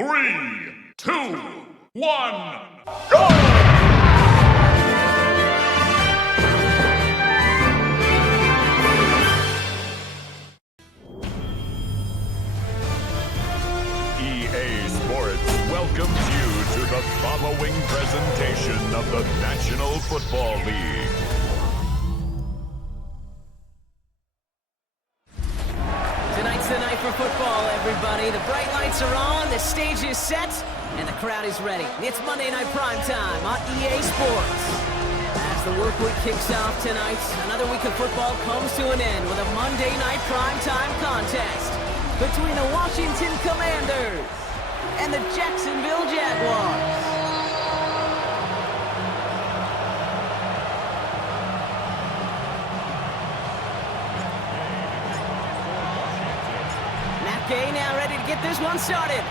3, 2, 1, go! EA Sports welcomes you to the following presentation of the National Football League. Tonight's the night for football, everybody. The bright lights are on, the stage is set, and the crowd is ready. It's Monday Night Primetime on EA Sports. As the work week kicks off tonight, another week of football comes to an end with a Monday Night Primetime contest between the Washington Commanders and the Jacksonville Jaguars. Matt Gay now ready to get this one started.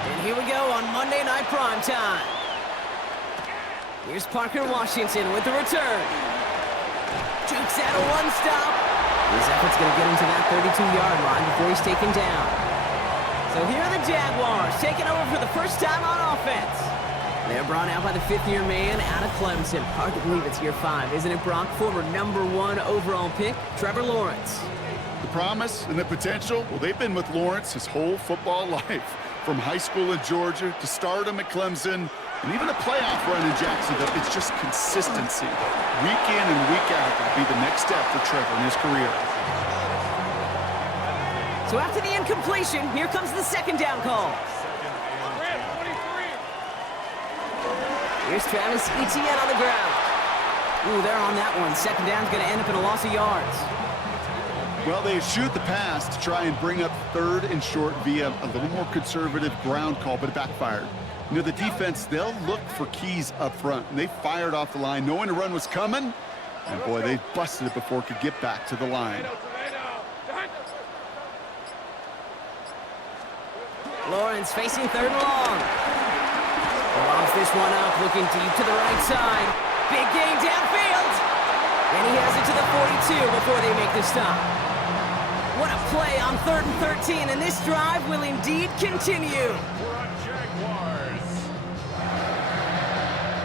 And here we go on Monday Night Primetime. Here's Parker Washington with the return. Jukes out a one-stop. His effort's going to get him to that 32-yard line before he's taken down. So here are the Jaguars taking over for the first time on offense. They're brought out by the fifth-year man out of Clemson. Hard to believe it's year 5, isn't it, Brock? Former #1 overall pick, Trevor Lawrence. The promise and the potential, well, they've been with Lawrence his whole football life. From high school in Georgia to stardom at Clemson, and even a playoff run in Jacksonville. It's just consistency. Week in and week out will be the next step for Trevor in his career. So after the incompletion, here comes the second down call. Here's Travis Etienne on the ground. Ooh, they're on that one. Second down's going to end up in a loss of yards. Well, they shoot the pass to try and bring up third and short via a little more conservative ground call, but it backfired. You know, the defense, they'll look for keys up front, and they fired off the line knowing the run was coming, and boy, they busted it before it could get back to the line. Lawrence facing third and long. Lobs this one up, looking deep to the right side. Big gain downfield. And he has it to the 42 before they make the stop. What a play on 3rd and 13, and this drive will indeed continue. We're on Jaguars.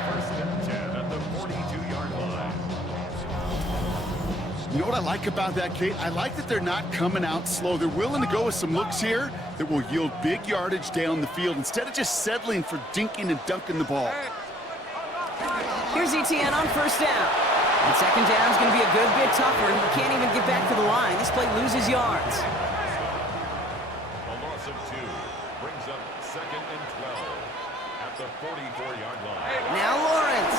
First and 10 at the 42-yard line. You know what I like about that, Kate? I like that they're not coming out slow. They're willing to go with some looks here that will yield big yardage down the field instead of just settling for dinking and dunking the ball. Here's Etienne on first down. And second down is going to be a good bit tougher. He can't even get back to the line. This play loses yards. A loss of 2 brings up 2nd and 12 at the 44-yard line. Now Lawrence.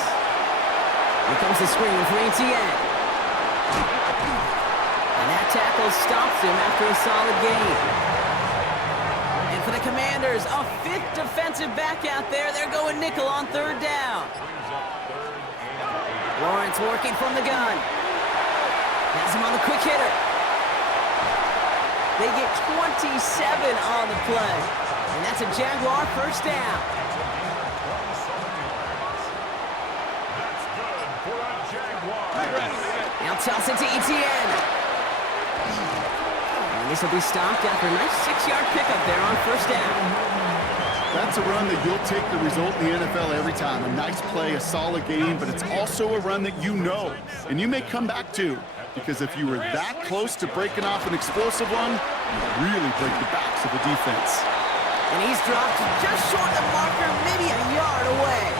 Here comes the screen for Etienne. And that tackle stops him after a solid gain. And for the Commanders, a 5th defensive back out there. They're going nickel on third down. Lawrence working from the gun. Has him on the quick hitter. They get 27 on the play. And that's a Jaguar first down. That's good for a Jaguar. Now toss it to Etienne. And this will be stopped after a nice 6-yard pickup there on first down. That's a run that you'll take the result in the NFL every time. A nice play, a solid game, but it's also a run that you know, and you may come back to, because if you were that close to breaking off an explosive one, you really break the backs of the defense. And he's dropped just short of the marker, maybe a yard away.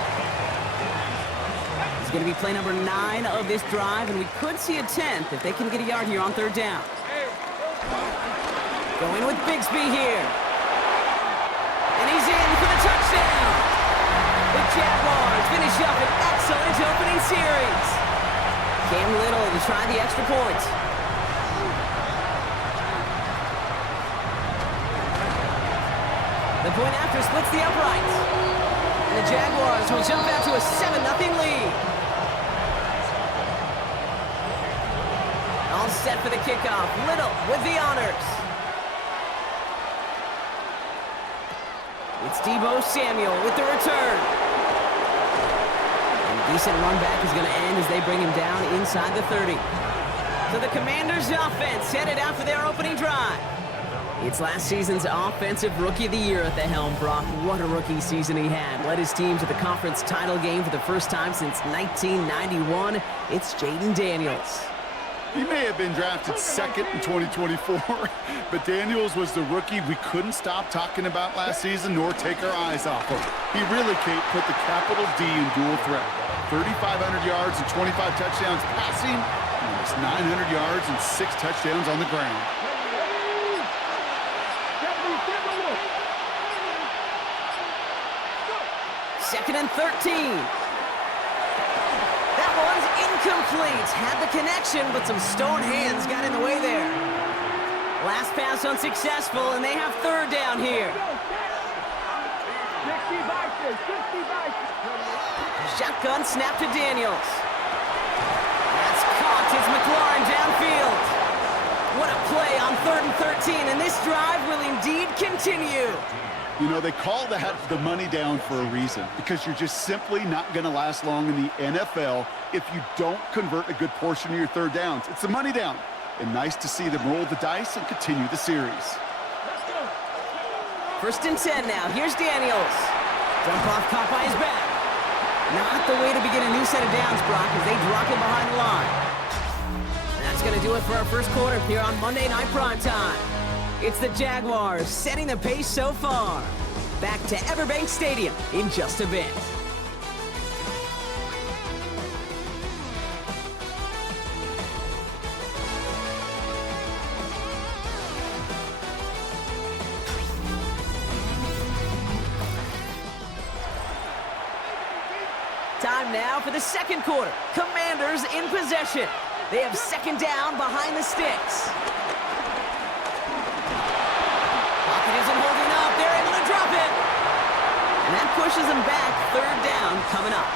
It's going to be play number 9 of this drive, and we could see a 10th if they can get a yard here on third down. Going with Bigsby here. And he's in for the touchdown. The Jaguars finish up an excellent opening series. Cam Little to try the extra point. The point after splits the uprights. And the Jaguars will jump out to a 7-0 lead. All set for the kickoff. Little with the honors. It's Deebo Samuel with the return. And a decent run back is going to end as they bring him down inside the 30. So the Commanders' offense headed out for their opening drive. It's last season's Offensive Rookie of the Year at the helm, Brock. What a rookie season he had. Led his team to the conference title game for the first time since 1991. It's Jaden Daniels. He may have been drafted second in 2024, but Daniels was the rookie we couldn't stop talking about last season nor take our eyes off him. He really, Kate, put the capital D in dual threat. 3,500 yards and 25 touchdowns passing, and almost 900 yards and 6 touchdowns on the ground. Second and 13. That one's incomplete. Had the connection, but some stone hands got in the way there. Last pass unsuccessful, and they have third down here. Shotgun snap to Daniels. That's caught. It's McLaurin downfield. What a play on 3rd and 13, and this drive will indeed continue. You know, they call that the money down for a reason, because you're just simply not going to last long in the NFL if you don't convert a good portion of your third downs. It's the money down, and nice to see them roll the dice and continue the series. 1st and 10 now. Here's Daniels. Dump off caught by his back. Not the way to begin a new set of downs, Brock, as they drop him behind the line. That's going to do it for our first quarter here on Monday Night Primetime. It's the Jaguars setting the pace so far. Back to Everbank Stadium in just a bit. Time now for the second quarter. Commanders in possession. They have second down behind the sticks. Isn't holding up. They're able to drop it. And that pushes them back. Third down coming up.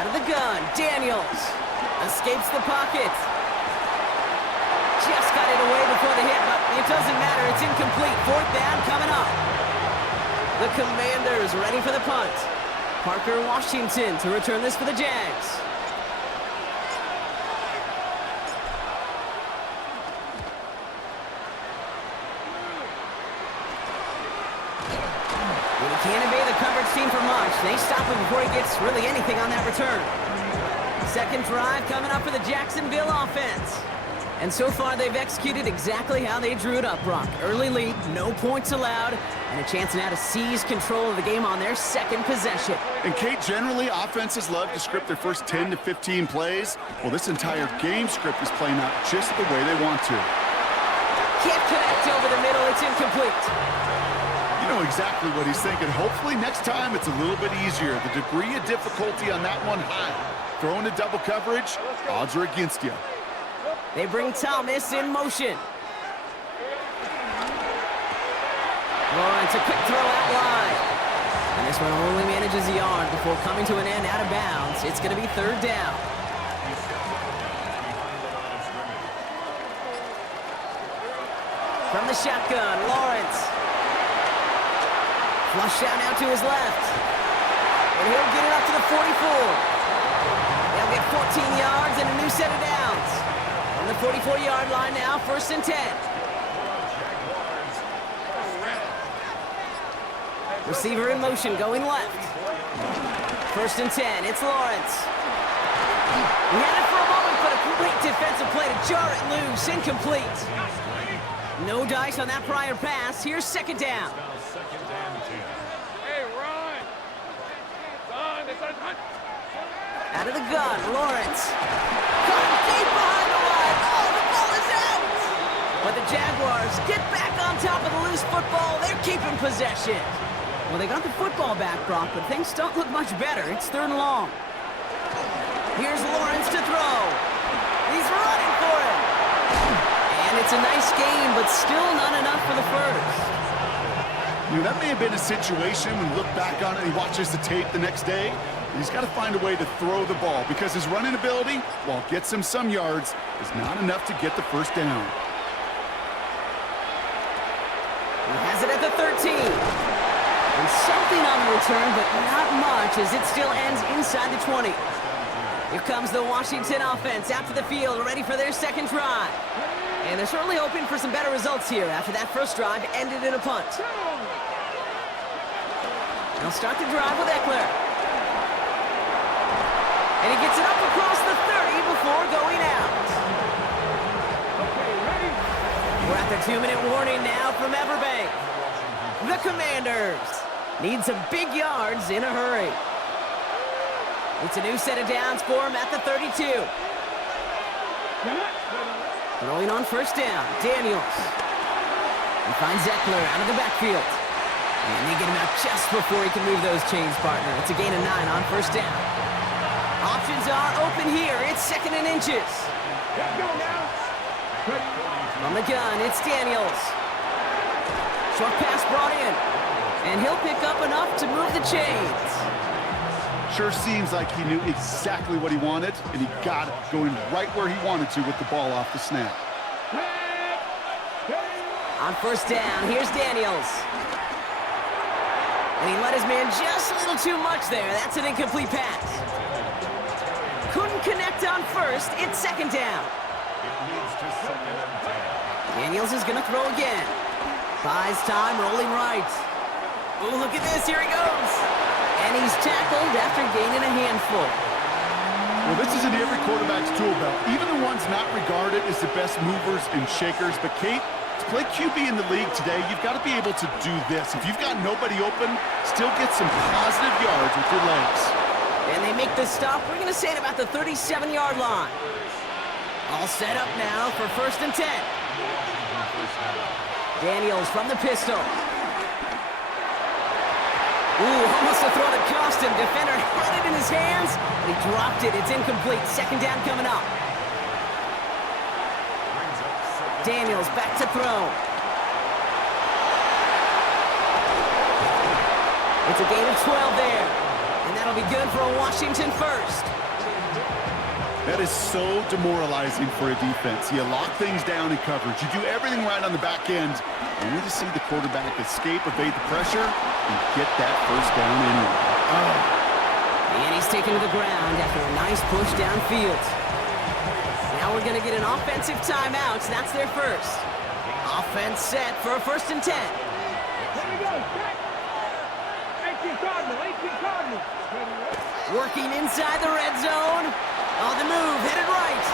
Out of the gun, Daniels escapes the pocket. Just got it away before the hit, but it doesn't matter. It's incomplete. Fourth down coming up. The Commanders ready for the punt. Parker Washington to return this for the Jags. Well, he can't evade the coverage team for much. They stop him before he gets really anything on that return. Second drive coming up for the Jacksonville offense. And so far, they've executed exactly how they drew it up, Brock. Early lead, no points allowed, and a chance now to seize control of the game on their second possession. And Kate, generally, offenses love to script their first 10 to 15 plays. Well, this entire game script is playing out just the way they want to. Can't connect over the middle. It's incomplete. You know exactly what he's thinking. Hopefully next time it's a little bit easier. The degree of difficulty on that one high. Throwing a double coverage, odds are against you. They bring Thomas in motion. Lawrence, a quick throw out wide. And this one only manages a yard before coming to an end out of bounds. It's going to be third down. From the shotgun, Lawrence. Flush out now to his left. And he'll get it up to the 44. They'll get 14 yards and a new set of downs. On the 44-yard line now, 1st and 10. Receiver in motion, going left. 1st and 10, it's Lawrence. He had it for a moment, but a great defensive play to jar it loose, incomplete. No dice on that prior pass. Here's second down. Hey, run! Out of the gun, Lawrence. Caught him deep behind the line. Oh, the ball is out! But the Jaguars get back on top of the loose football. They're keeping possession. Well, they got the football back, Brock, but things don't look much better. It's 3rd and long. Here's Lawrence to throw. He's running for it. And it's a nice game, but still not enough for the first. You know, that may have been a situation when you look back on it and he watches the tape the next day. He's got to find a way to throw the ball because his running ability, while it gets him some yards, is not enough to get the first down. He has it at the 13. And something on the return, but not much, as it still ends inside the 20. Here comes the Washington offense out to the field, ready for their second drive. And they're certainly hoping for some better results here after that first drive ended in a punt. They'll start the drive with Eckler. And he gets it up across the 30 before going out. We're at the 2-minute warning now from Everbank. The Commanders need some big yards in a hurry. It's a new set of downs for him at the 32. Throwing on first down, Daniels. He finds Eckler out of the backfield. And they get him out just before he can move those chains, partner. It's a gain of 9 on first down. Options are open here. It's 2nd and inches. From the gun, it's Daniels. Short pass brought in. And he'll pick up enough to move the chains. Sure seems like he knew exactly what he wanted, and he got it going right where he wanted to with the ball off the snap. On first down, here's Daniels. And he let his man just a little too much there. That's an incomplete pass. Couldn't connect on first. It's 2nd down. Daniels is going to throw again. Buys time, rolling right. Oh, look at this. Here he goes. And he's tackled after gaining a handful. Well, this is in every quarterback's tool belt, even the ones not regarded as the best movers and shakers. But, Kate, to play QB in the league today, you've got to be able to do this. If you've got nobody open, still get some positive yards with your legs. And they make the stop. We're going to say at about the 37-yard line. All set up now for 1st and 10. Daniels from the pistol. Ooh, almost a throw that cost him. Defender had it in his hands, but he dropped it. It's incomplete. 2nd down coming up. Daniels back to throw. It's a gain of 12 there. And that'll be good for a Washington first. That is so demoralizing for a defense. You lock things down in coverage. You do everything right on the back end, only to see the quarterback escape, evade the pressure, and get that first down anyway. Oh. And he's taken to the ground after a nice push downfield. Now we're going to get an offensive timeout. That's their first. Offense set for a 1st and 10. Here we go, check. 18 Cardinals. Working inside the red zone. On the move, headed right.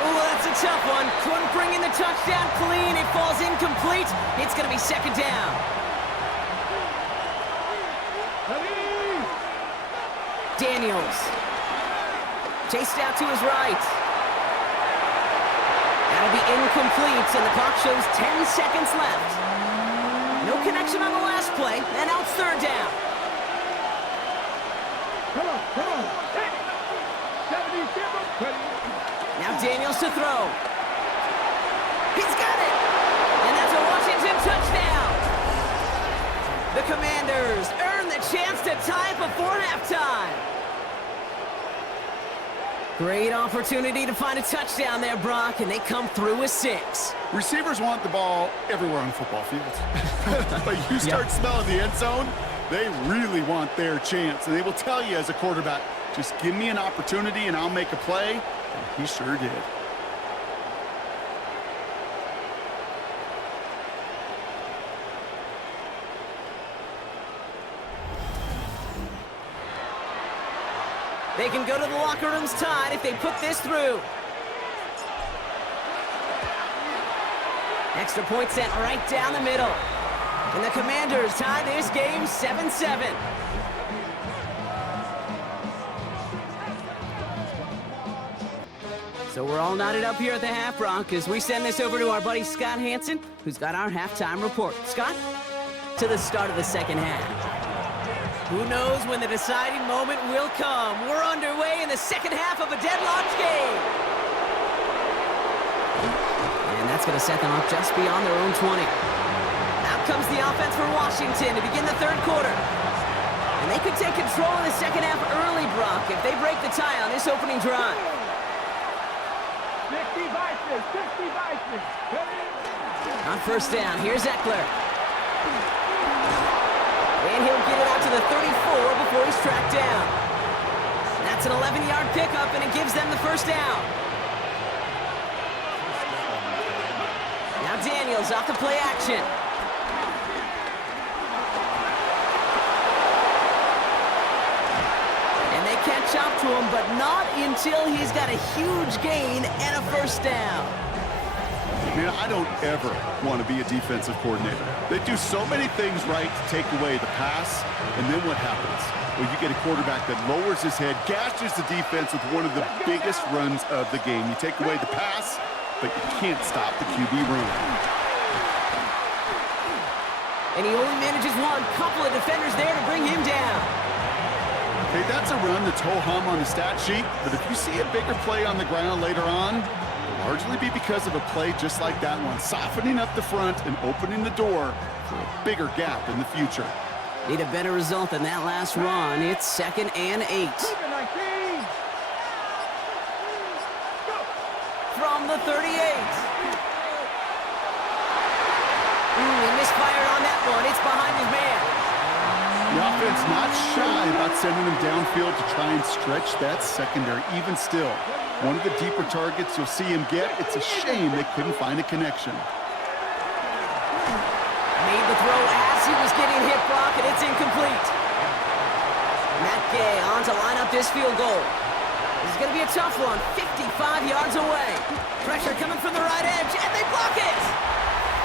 Oh, that's a tough one. Couldn't bring in the touchdown clean. It falls incomplete. It's going to be 2nd down. Daniels. Chased out to his right. That'll be incomplete, and the clock shows 10 seconds left. No connection on the last play, and now it's 3rd down. Come on. Now Daniels to throw. He's got it! And that's a Washington touchdown! The Commanders earn the chance to tie before halftime. Great opportunity to find a touchdown there, Brock, and they come through with 6. Receivers want the ball everywhere on the football field. But you start smelling the end zone, they really want their chance. And they will tell you as a quarterback, just give me an opportunity and I'll make a play. And he sure did. They can go to the locker rooms tied if they put this through. Extra point sent right down the middle. And the Commanders tie this game 7-7. So we're all knotted up here at the half, Brock, as we send this over to our buddy Scott Hansen, who's got our halftime report. Scott, to the start of the second half. Who knows when the deciding moment will come? We're underway in the second half of a deadlocked game. And that's going to set them up just beyond their own 20. Out comes the offense for Washington to begin the 3rd quarter. And they could take control of the second half early, Brock, if they break the tie on this opening drive. 60 Vikings. On first down, here's Eckler. And he'll get it out to the 34 before he's tracked down. That's an 11-yard pickup, and it gives them the first down. Now Daniels off the play action. And they catch up to him, but not until he's got a huge gain and a first down. Man, I don't ever want to be a defensive coordinator. They do so many things right to take away the pass, and then what happens? Well, you get a quarterback that lowers his head, gashes the defense with one of the biggest runs of the game. You take away the pass, but you can't stop the QB run. And he only manages one. Couple of defenders there to bring him down. Okay, that's a run that's ho-hum on the stat sheet, but if you see a bigger play on the ground later on, it'll largely be because of a play just like that one, softening up the front and opening the door for a bigger gap in the future. Need a better result than that last run. It's 2nd and 8. From the 38. He misfired on that one. It's behind his man. The offense not shy about sending him downfield to try and stretch that secondary. Even still, one of the deeper targets you'll see him get. It's a shame they couldn't find a connection. Made the throw as he was getting hit, Brock, and it's incomplete. Matt Gay on to line up this field goal. This is going to be a tough one, 55 yards away. Pressure coming from the right edge, and they block it.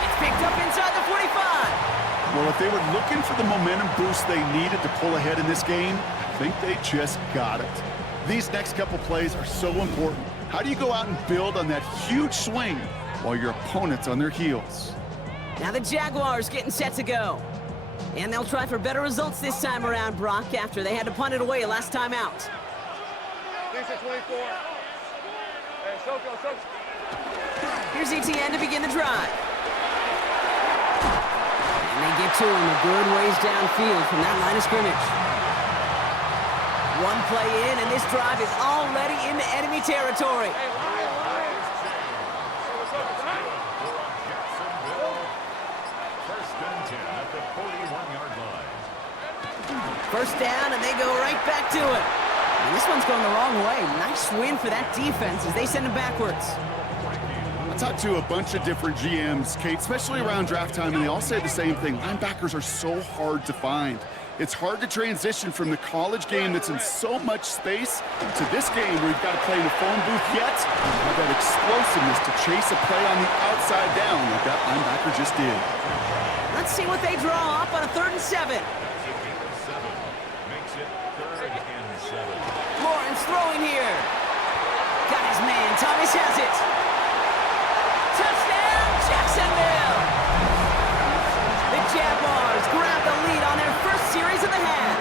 It's picked up inside the 45. Well, if they were looking for the momentum boost they needed to pull ahead in this game, I think they just got it. These next couple plays are so important. How do you go out and build on that huge swing while your opponent's on their heels? Now the Jaguars getting set to go. And they'll try for better results this time around, Brock, after they had to punt it away last time out. Here's ETN to begin the drive. And they get to him a good ways downfield from that line of scrimmage. One play in, and this drive is already into enemy territory. First down, and they go right back to it. And this one's going the wrong way. Nice win for that defense as they send him backwards. I talked to a bunch of different GMs, Kate, especially around draft time, and they all say the same thing. Linebackers are so hard to find. It's hard to transition from the college game that's in so much space to this game where you've got to play in a phone booth yet have that explosiveness to chase a play on the outside down like that linebacker just did. Let's see what they draw up on a 3rd and 7. Lawrence throwing here. Got his man. Thomas has it. Touchdown, Jacksonville! The Jaguars grab the lead on their first series of the half.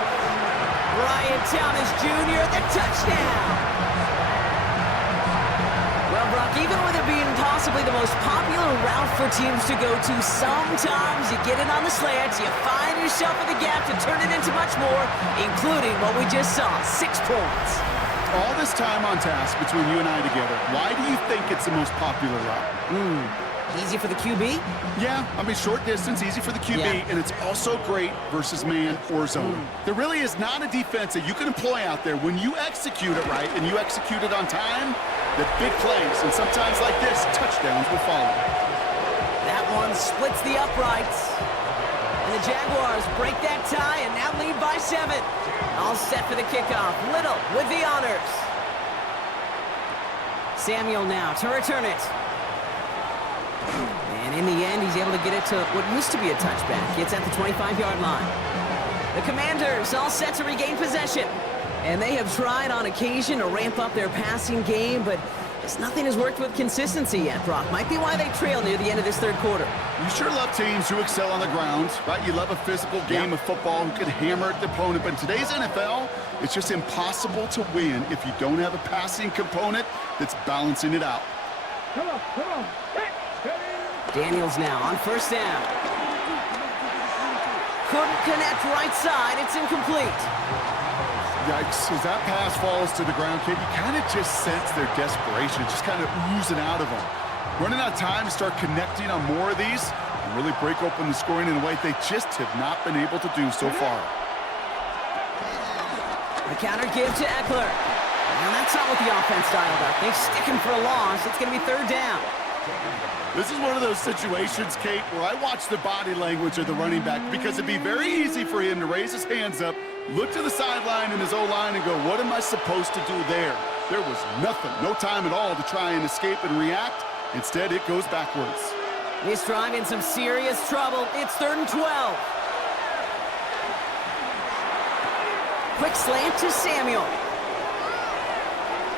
Brian Thomas Jr., the touchdown. Well, Brock, even with it being possibly the most popular route for teams to go to, sometimes you get it on the slants, you find yourself in the gap to turn it into much more, including what we just saw, 6 points. All this time on task between you and I together, why do you think it's the most popular route? Easy for the QB? Yeah, I mean, short distance, easy for the QB, and it's also great versus man or zone. There really is not a defense that you can employ out there when you execute it right and you execute it on time, that big plays, and sometimes like this, touchdowns will follow. That one splits the uprights. And the Jaguars break that tie and now lead by 7. All set for the kickoff. Little with the honors. Samuel now to return it. And in the end, he's able to get it to what used to be a touchback. It's at the 25-yard line. The Commanders all set to regain possession. And they have tried on occasion to ramp up their passing game, but nothing has worked with consistency yet, Brock. Might be why they trail near the end of this 3rd quarter. You sure love teams who excel on the ground, right? You love a physical game of football who can hammer at the opponent. But in today's NFL, it's just impossible to win if you don't have a passing component that's balancing it out. Come on, come on. Daniels now on 1st down. Couldn't connect right side. It's incomplete. Yikes, as that pass falls to the ground, kid, you kind of just sense their desperation, just kind of oozing out of them. Running out of time to start connecting on more of these, and really break open the scoring in a way they just have not been able to do so far. The counter give to Eckler. And that's not what the offense dialed up. They stick him for a loss. It's going to be third down. This is one of those situations, Kate, where I watch the body language of the running back because it'd be very easy for him to raise his hands up, look to the sideline in his O-line and go, what am I supposed to do there? There was nothing, no time at all to try and escape and react. Instead, it goes backwards. This drive in some serious trouble. It's 3rd and 12. Quick slant to Samuel.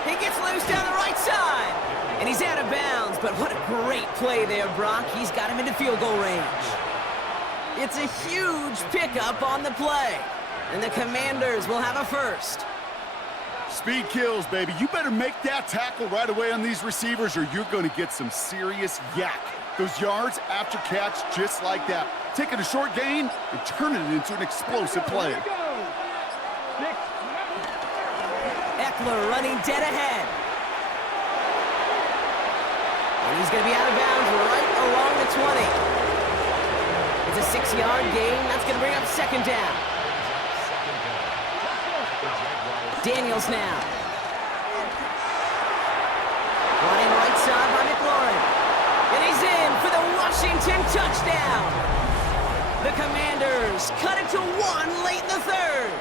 He gets loose down the right side. And he's out of bounds, but what a great play there, Brock. He's got him into field goal range. It's a huge pickup on the play. And the Commanders will have a first. Speed kills, baby. You better make that tackle right away on these receivers or you're going to get some serious yak. Those yards after catch just like that. Taking a short gain and turning it into an explosive play. Eckler running dead ahead. And he's going to be out of bounds right along the 20. It's a 6-yard gain. That's going to bring up second down. Daniels now. Running right side by McLaurin. And he's in for the Washington touchdown. The Commanders cut it to 1 late in the 3rd.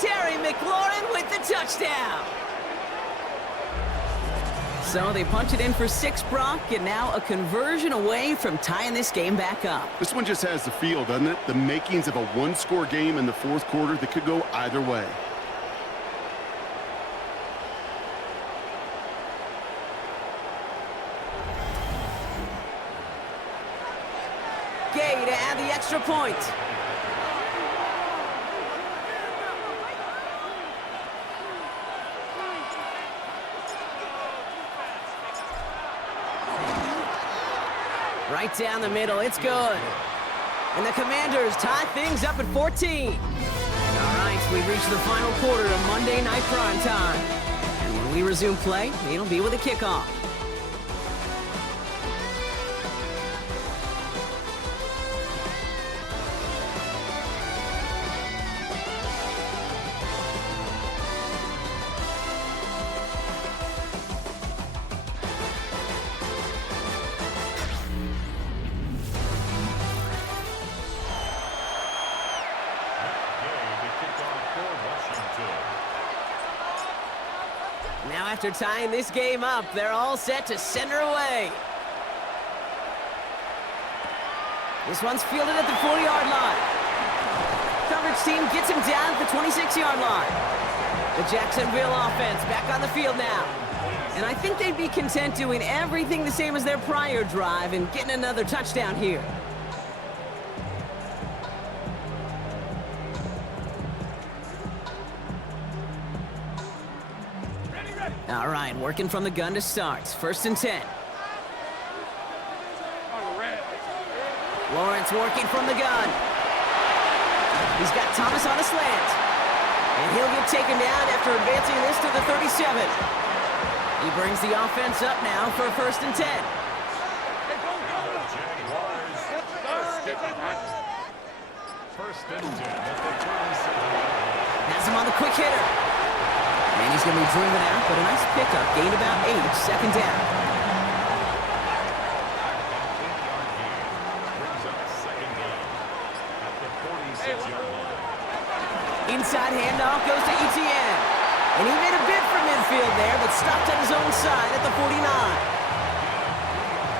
Terry McLaurin with the touchdown. So they punch it in for 6, Brock, and now a conversion away from tying this game back up. This one just has the feel, doesn't it? The makings of a one-score game in the 4th quarter that could go either way. Gay to add the extra point. Right down the middle, it's good. And the Commanders tie things up at 14. All right, we've reached the final quarter of Monday Night Prime Time. And when we resume play, it'll be with a kickoff. Now after tying this game up, they're all set to send her away. This one's fielded at the 40-yard line. Coverage team gets him down at the 26-yard line. The Jacksonville offense back on the field now. And I think they'd be content doing everything the same as their prior drive and getting another touchdown here. All right, working from the gun to start. 1st and 10. Lawrence working from the gun. He's got Thomas on a slant. And he'll get taken down after advancing this to the 37. He brings the offense up now for a 1st and 10. First and 10 at the 37. Has him on the quick hitter. And he's going to be driven out, but a nice pickup. Gained about 8, 2nd down. Inside handoff goes to Etienne. And he made a bid for midfield there, but stopped on his own side at the 49.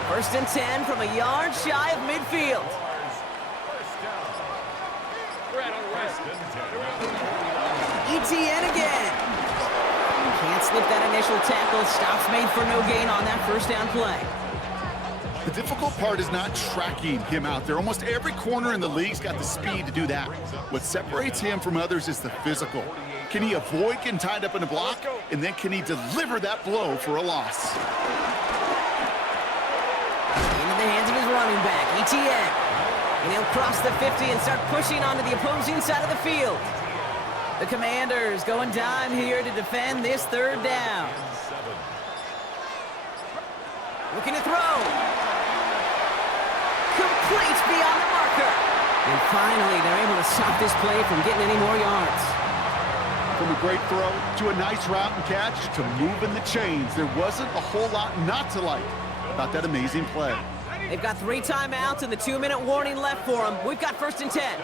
1st and 10 from a yard shy of midfield. Etienne again. Can't slip that initial tackle. Stops made for no gain on that 1st down play. The difficult part is not tracking him out there. Almost every corner in the league's got the speed to do that. What separates him from others is the physical. Can he avoid getting tied up in a block? And then can he deliver that blow for a loss? Into the hands of his running back, Etienne. And he'll cross the 50 and start pushing onto the opposing side of the field. The Commanders going dime here to defend this 3rd down. Looking to throw. Complete Complete beyond the marker. And finally, they're able to stop this play from getting any more yards. From a great throw to a nice route and catch to moving the chains, there wasn't a whole lot not to like about that amazing play. They've got 3 timeouts and the 2-minute warning left for them. We've got 1st and 10.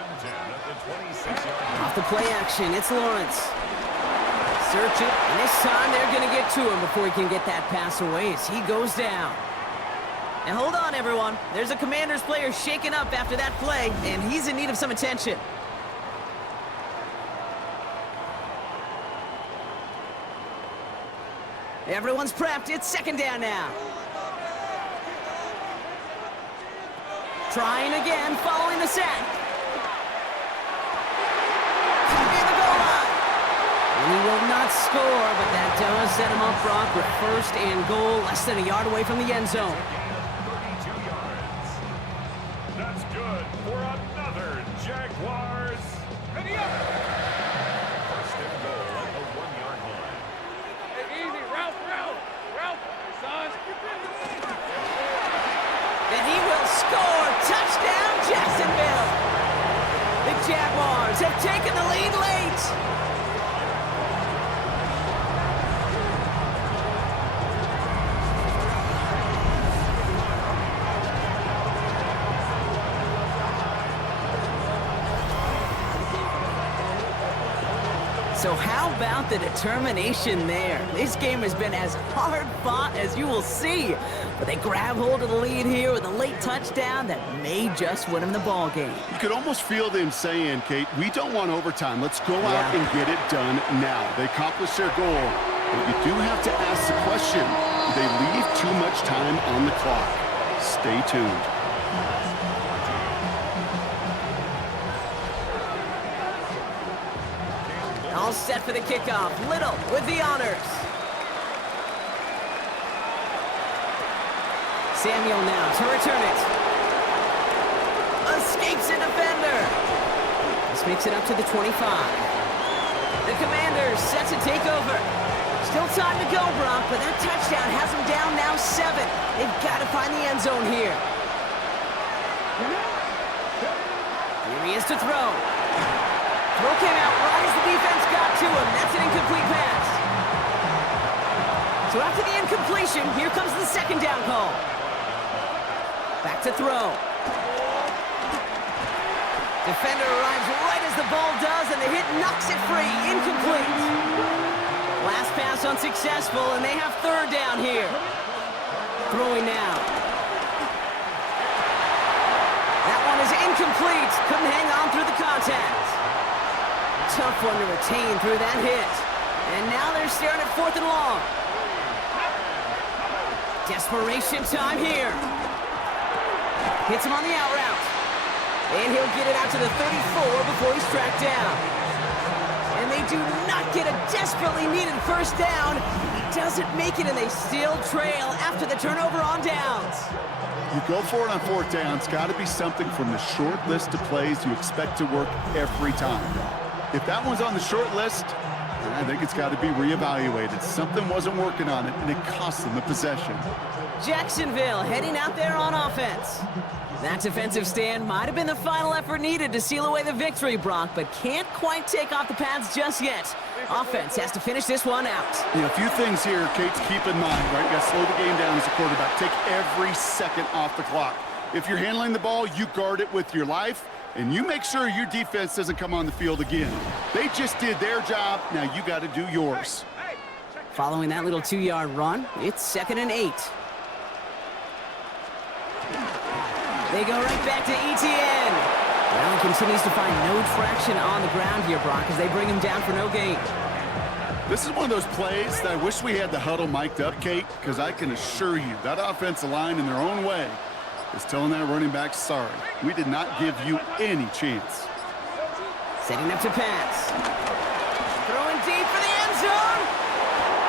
Off the play action, it's Lawrence. Search it, and this time they're going to get to him before he can get that pass away as he goes down. Now hold on, everyone. There's a Commanders player shaken up after that play, and he's in need of some attention. Everyone's prepped. It's 2nd down now. Trying again, following the sack. Near the goal line. And he will not score, but that does set him up, Brock, with 1st and goal, less than a yard away from the end zone. 32 yards. That's good for another Jaguars. Ready up. 1st and goal at the 1-yard line. Hey, easy, Ralph, son. And he will score. Touchdown, Jacksonville. The Jaguars have taken the lead late. So how about the determination there? This game has been as hard fought as you will see. But they grab hold of the lead here with a late touchdown that may just win them the ball game. You could almost feel them saying, Kate, we don't want overtime. Let's go out and get it done now. They accomplished their goal. But you do have to ask the question, do they leave too much time on the clock? Stay tuned. All set for the kickoff. Little with the honors. Samuel now to return it. Escapes a defender. This makes it up to the 25. The Commanders set to take over. Still time to go, Brock, but that touchdown has them down now 7. They've got to find the end zone here. Here he is to throw. Throw came out right as the defense got to him. That's an incomplete pass. So after the incompletion, here comes the 2nd down call. Back to throw. Defender arrives right as the ball does, and the hit knocks it free. Incomplete. Last pass unsuccessful, and they have 3rd down here. Throwing now. That one is incomplete. Couldn't hang on through the contact. Tough one to retain through that hit. And now they're staring at 4th and long. Desperation time here. Hits him on the out route. And he'll get it out to the 34 before he's tracked down. And they do not get a desperately needed 1st down. He doesn't make it, and they still trail after the turnover on downs. You go for it on 4th down. It's got to be something from the short list of plays you expect to work every time. If that one's on the short list, I think it's got to be reevaluated. Something wasn't working on it, and it cost them the possession. Jacksonville heading out there on offense. That defensive stand might have been the final effort needed to seal away the victory, Brock, but can't quite take off the pads just yet. Offense has to finish this one out. A few things here, Kate, to keep in mind, right? You got to slow the game down as a quarterback. Take every second off the clock. If you're handling the ball, you guard it with your life, and you make sure your defense doesn't come on the field again. They just did their job. Now you got to do yours. Following that little 2-yard run, it's 2nd and 8. They go right back to Etienne. Well, he continues to find no traction on the ground here, Brock, as they bring him down for no gain. This is one of those plays that I wish we had the huddle mic'd up, Kate, because I can assure you that offensive line in their own way is telling that running back, sorry, we did not give you any chance. Setting up to pass. Throwing deep for the end zone.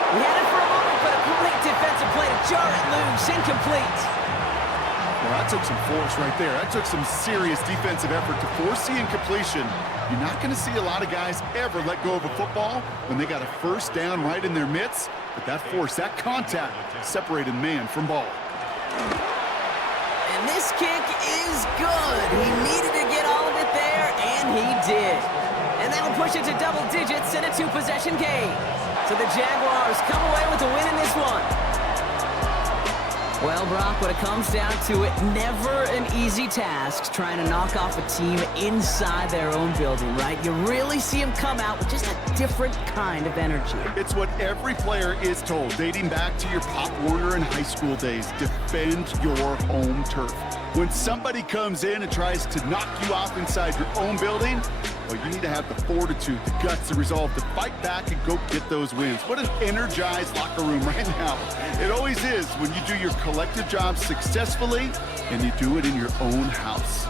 He had it for a moment, but a great defensive play to jar it loose. Incomplete. Well, that took some force right there. That took some serious defensive effort to force the incompletion. You're not going to see a lot of guys ever let go of a football when they got a 1st down right in their midst. But that force, that contact, separated man from ball. And this kick is good. He needed to get all of it there, and he did. And that'll push it to double digits in a 2-possession game. So the Jaguars come away with a win in this one. Well, Brock, when it comes down to it, never an easy task trying to knock off a team inside their own building, right? You really see them come out with just a different kind of energy. It's what every player is told, dating back to your Pop Warner and high school days. Defend your home turf. When somebody comes in and tries to knock you off inside your own building, well, you need to have the fortitude, the guts, the resolve to fight back and go get those wins. What an energized locker room right now. It always is when you do your collective job successfully and you do it in your own house.